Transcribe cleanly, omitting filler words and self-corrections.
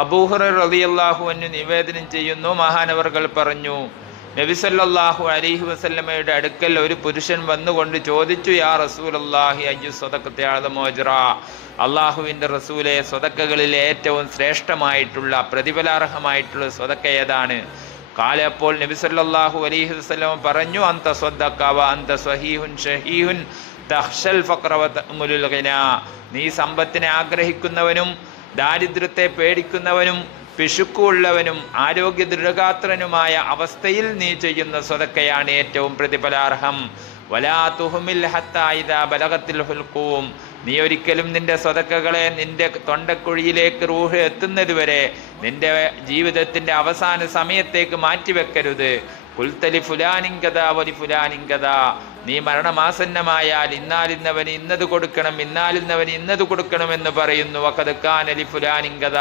അബൂ ഹുറൈറ റളിയല്ലാഹു അൻഹു നിവേദനം ചെയ്യുന്നു, മഹാനവർകൾ പറഞ്ഞു, നബി സല്ലല്ലാഹു അലൈഹി വസല്ലമയുടെ അടുക്കൽ ഒരു പുരുഷൻ വന്നുകൊണ്ട് ചോദിച്ചു, യാ റസൂലല്ലാഹി അയ്യു സ്വദഖത്തി അഅ്ളമു അജ്റാ, അള്ളാഹുവിൻ്റെ റസൂലെ, സ്വതക്കകളിൽ ഏറ്റവും ശ്രേഷ്ഠമായിട്ടുള്ള പ്രതിഫലാർഹമായിട്ടുള്ള സ്വതക്ക ഏതാണ്? കാലപ്പോൾ നബി സല്ലല്ലാഹു അലൈഹി വസല്ലം പറഞ്ഞു, അന്ത സ്വദ്ദഖ വ അന്ത സ്വഹീഹുൻ ഷഹീഹുൻ തഖ്ശൽ ഫഖറ വ തഅമുലുൽ ഗിനാ, നീ സമ്പത്തിനെ ആഗ്രഹിക്കുന്നവനും ദാരിദ്ര്യത്തെ പേടിക്കുന്നവനും പിശുക്കുള്ളവനും ആരോഗ്യ ദൃഢഗാത്രനുമായ അവസ്ഥയിൽ നീ ചെയ്യുന്ന സ്വതക്കയാണ് ഏറ്റവും പ്രതിഫലാർഹം. വലാ തുഹ്മിൽ ഹത്താ ഇദാ ബലഗത്തിൽ ഹുൽഖൂം, നീ ഒരിക്കലും നിന്റെ സ്വതക്കകളെ നിന്റെ തൊണ്ടക്കുഴിയിലേക്ക് റൂഹ് എത്തുന്നത് വരെ നിന്റെ ജീവിതത്തിന്റെ അവസാന സമയത്തേക്ക് മാറ്റിവെക്കരുത്. കുൽത്തലി ഫുലാനിങ്കതാ വലി ഫുലാനിങ്കതാ, നീ മരണമാസന്നമായാൽ ഇന്നാലിന്നവന് ഇന്നത് കൊടുക്കണം, ഇന്നാലിന്നവന് ഇന്നത് കൊടുക്കണമെന്ന് പറയുന്നു. വഖദ് കാന ലി ഫുലാനിങ്കതാ